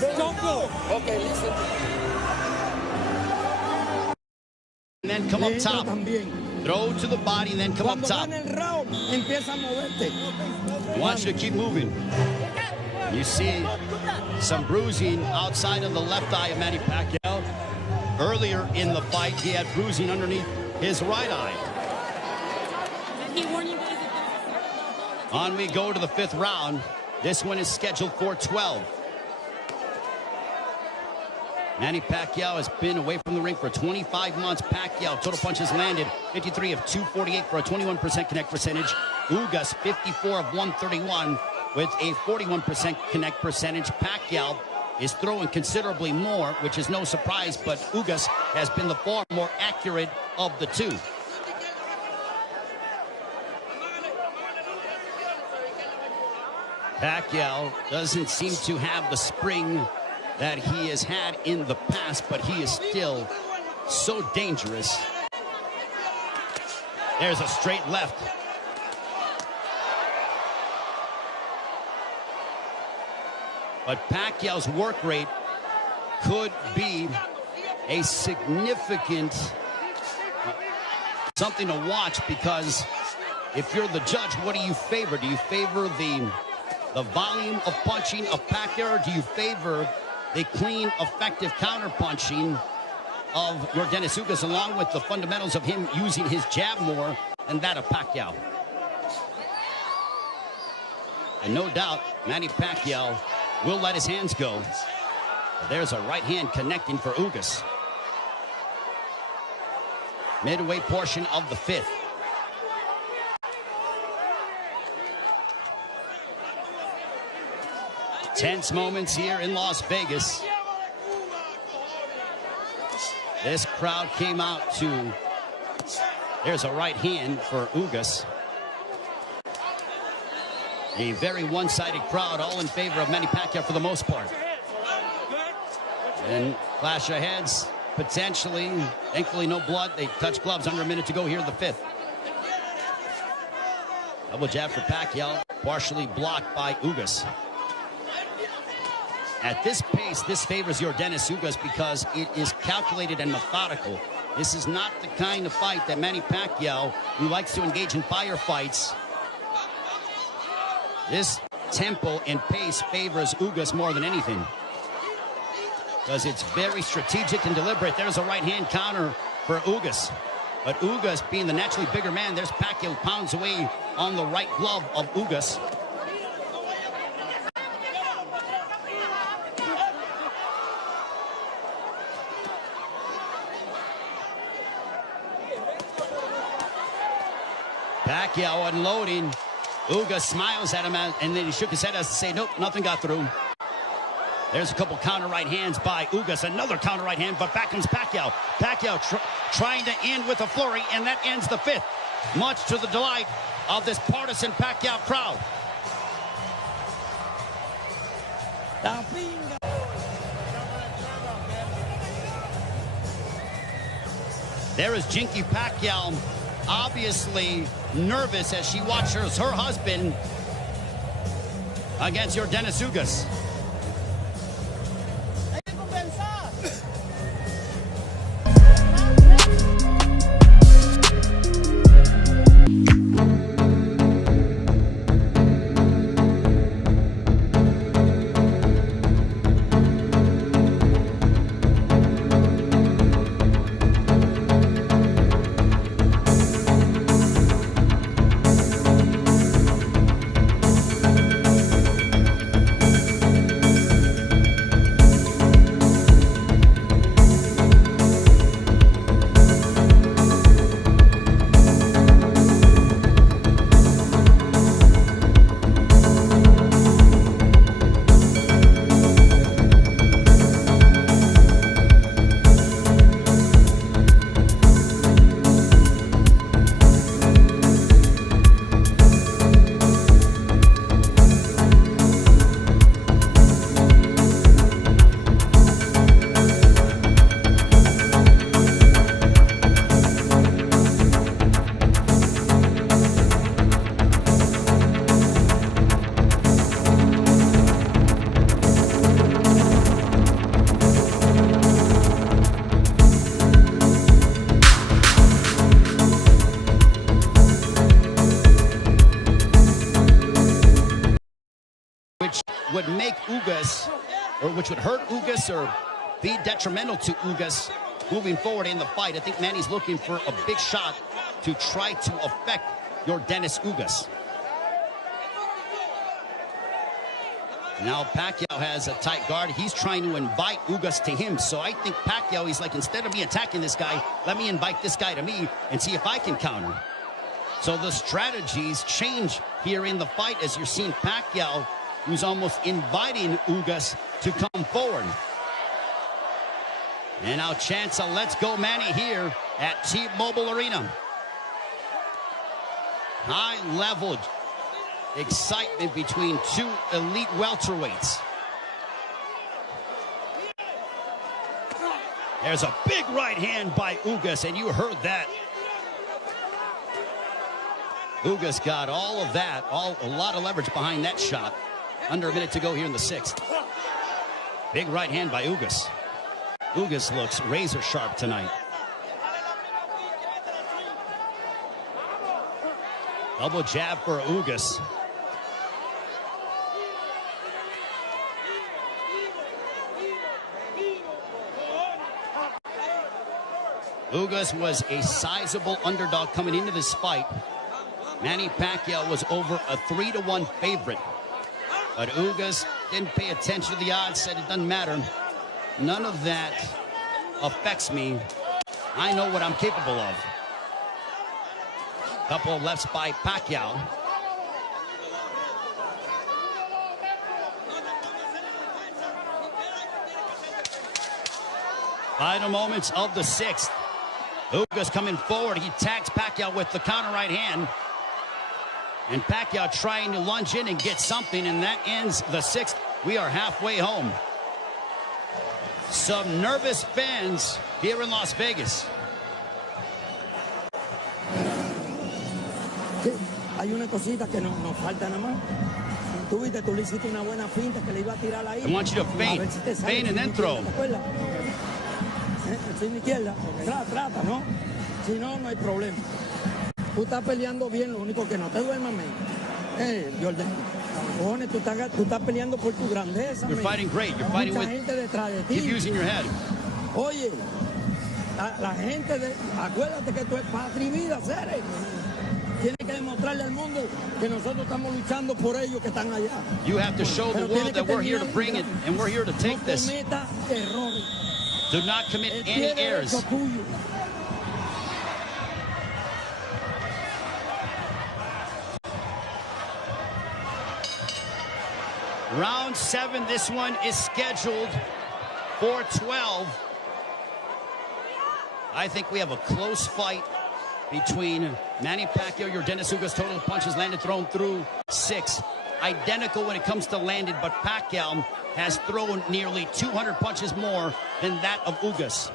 Don't go. Okay, listen. And then come up top. Throw to the body and then come up top. Wants you to keep moving. You see some bruising outside of the left eye of Manny Pacquiao. Earlier in the fight, he had bruising underneath his right eye. On we go to the 5th round. This one is scheduled for 12. Manny Pacquiao has been away from the ring for 25 months. Pacquiao, total punches landed 53 of 248 for a 21% connect percentage. Ugas, 54 of 131 with a 41% connect percentage. Pacquiao is throwing considerably more, which is no surprise, but Ugas has been the far more accurate of the two. Pacquiao doesn't seem to have the spring that he has had in the past, but he is still so dangerous. There's a straight left. But Pacquiao's work rate could be a significant something to watch, because if you're the judge, what do you favor? Do you favor the volume of punching of Pacquiao, or do you favor the clean, effective counter-punching of Yordines Ugas, along with the fundamentals of him using his jab more than that of Pacquiao? And no doubt, Manny Pacquiao will let his hands go. There's a right hand connecting for Ugas. Midway portion of the 5th. Tense moments here in Las Vegas. This crowd came out to... There's a right hand for Ugas. A very one-sided crowd, all in favor of Manny Pacquiao for the most part. And clash of heads, potentially. Thankfully, no blood. They touch gloves under a minute to go here in the 5th. Double jab for Pacquiao, partially blocked by Ugas. At this pace, this favors Yordines Ugas because it is calculated and methodical. This is not the kind of fight that Manny Pacquiao, who likes to engage in firefights. This tempo and pace favors Ugas more than anything, because it's very strategic and deliberate. There's a right-hand counter for Ugas. But Ugas, being the naturally bigger man, there's Pacquiao who pounds away on the right glove of Ugas. Pacquiao unloading. Ugas smiles at him, and then he shook his head as to say, nope, nothing got through. There's a couple counter right hands by Ugas. Another counter right hand, but back comes Pacquiao. Pacquiao trying to end with a flurry, and that ends the 5th. Much to the delight of this partisan Pacquiao crowd. There is Jinky Pacquiao, obviously nervous as she watches her husband against Yordines Ugas. would make Ugas, or which would hurt Ugas or be detrimental to Ugas moving forward in the fight. I think Manny's looking for a big shot to try to affect Yordines Ugas. Now Pacquiao has a tight guard. He's trying to invite Ugas to him. So I think Pacquiao, he's like, instead of me attacking this guy, let me invite this guy to me and see if I can counter. So the strategies change here in the fight as you're seeing Pacquiao, who's almost inviting Ugas to come forward. And now chance of let's go Manny here at T-Mobile Arena. High level excitement between two elite welterweights. There's a big right hand by Ugas, and you heard that. Ugas got all of that, a lot of leverage behind that shot. Under a minute to go here in the 6th. Big right hand by Ugas. Ugas looks razor sharp tonight. Double jab for Ugas. Ugas was a sizable underdog coming into this fight. Manny Pacquiao was over a 3-1 favorite. But Ugas didn't pay attention to the odds, said it doesn't matter. None of that affects me. I know what I'm capable of. Couple of lefts by Pacquiao. Final moments of the 6th. Ugas coming forward. He tags Pacquiao with the counter right hand. And Pacquiao trying to lunge in and get something, and that ends the 6th. We are halfway home. Some nervous fans here in Las Vegas. Sí, hay una cosita que nos falta nada más. Tú viste, tú le hiciste una buena finta que le iba a tirar ahí. I want you to feint, feint and then throw. Sin izquierda, trata, ¿no? Si no, no hay problema. Tú estás peleando bien, lo único que no te duermas, men. Jordan, cojones, tú estás peleando por tu grandeza, You're fighting great. You're fighting with... gente detrás de ti. Keep using your head. Oye, la gente, acuérdate que tú es patria y vida, seres. Tienes que demostrarle al mundo que nosotros estamos luchando por ellos que están allá. You have to show the world that we're here to bring it, and we're here to take this. Do not commit any errors. Round 7, this one is scheduled for 12. I think we have a close fight between Manny Pacquiao, Yordines Ugas. Total punches landed, thrown through 6. Identical when it comes to landed, but Pacquiao has thrown nearly 200 punches more than that of Ugas.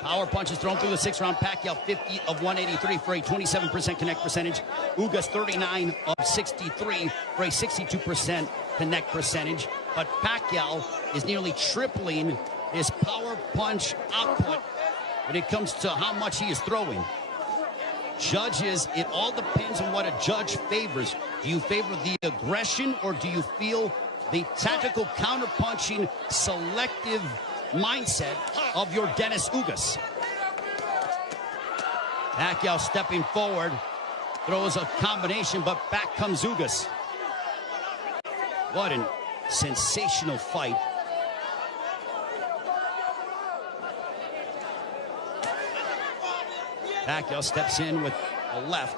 Power punches thrown through the 6th round. Pacquiao 50 of 183 for a 27% connect percentage. Ugas 39 of 63 for a 62% connect percentage. But Pacquiao is nearly tripling his power punch output when it comes to how much he is throwing. Judges, it all depends on what a judge favors. Do you favor the aggression, or do you feel the tactical counterpunching selective mindset of Yordines Ugas? Pacquiao stepping forward, throws a combination, but back comes Ugas. What a sensational fight. Pacquiao steps in with a left.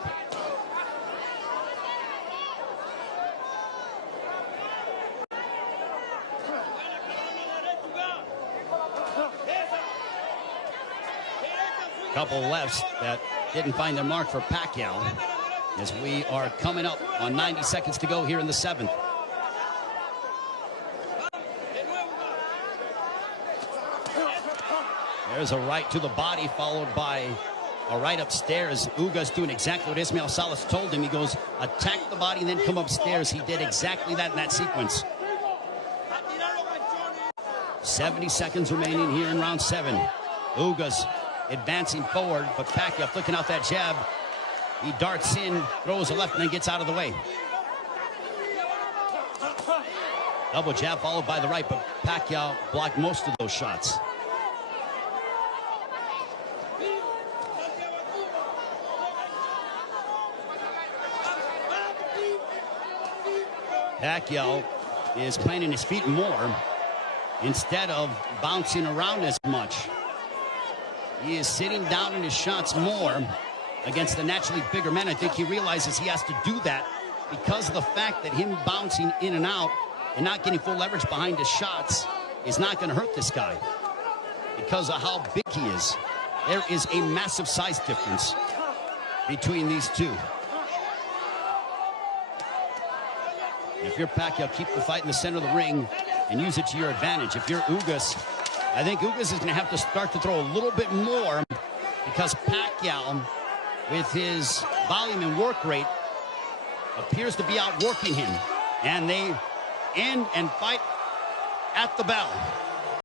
Couple lefts that didn't find their mark for Pacquiao as we are coming up on 90 seconds to go here in the 7th. There's a right to the body followed by a right upstairs. Ugas doing exactly what Ismael Salas told him. He goes, attack the body and then come upstairs. He did exactly that in that sequence. 70 seconds remaining here in round 7. Ugas advancing forward, but Pacquiao flicking out that jab. He darts in, throws a left, and then gets out of the way. Double jab followed by the right, but Pacquiao blocked most of those shots. Pacquiao is planting his feet more instead of bouncing around as much. He is sitting down in his shots more against the naturally bigger men. I think he realizes he has to do that because of the fact that him bouncing in and out and not getting full leverage behind his shots is not going to hurt this guy because of how big he is. There is a massive size difference between these two. If you're Pacquiao, keep the fight in the center of the ring and use it to your advantage. If you're Ugas, I think Ugas is going to have to start to throw a little bit more because Pacquiao, with his volume and work rate, appears to be outworking him. And they end and fight at the bell.